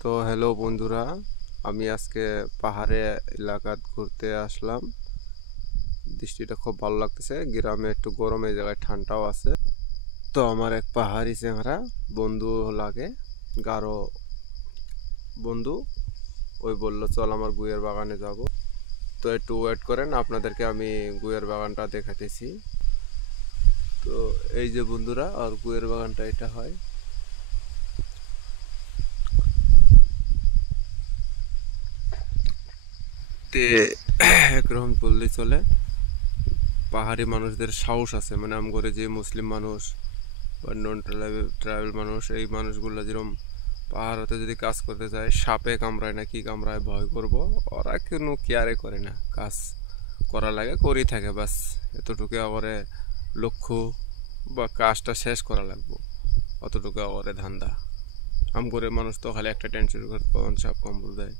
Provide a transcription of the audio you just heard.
তো হ্যালো বন্ধুরা, আমি আজকে পাহাড়ে এলাকাত ঘুরতে আসলাম। দৃষ্টিটা খুব ভালো লাগতেছে। গ্রামে একটু গরম, এই জায়গায় ঠান্ডাও আছে। তো আমার এক পাহাড়ি চেংড়া বন্ধু লাগে, গারো বন্ধু, ওই বললো চল আমার গুয়ের বাগানে যাব। তো একটু ওয়েট করেন, আপনাদেরকে আমি গুয়ের বাগানটা দেখাতেছি। তো এই যে বন্ধুরা, আর গুয়ের বাগানটা এটা হয়। তে একরকম বললেই চলে, পাহাড়ি মানুষদের সাহস আছে। মানে আমগরে যে মুসলিম মানুষ বা নন ট্রাইবেল মানুষ, এই মানুষগুলো যেরকম পাহাড়তে যদি কাজ করতে যায়, সাপে কামড়ায় না কি কামড়ায় ভয় করব, ওরা কোনো কেয়ারে করে না। কাজ করা লাগে করি থাকে, বাস এতটুকু করে লক্ষ্য বা কাজটা শেষ করা লাগবো, অতটুকু করে ধান্দা। আম করে মানুষ তো খালি একটা টেনশন করে কখন সাপ কামড় দেয়।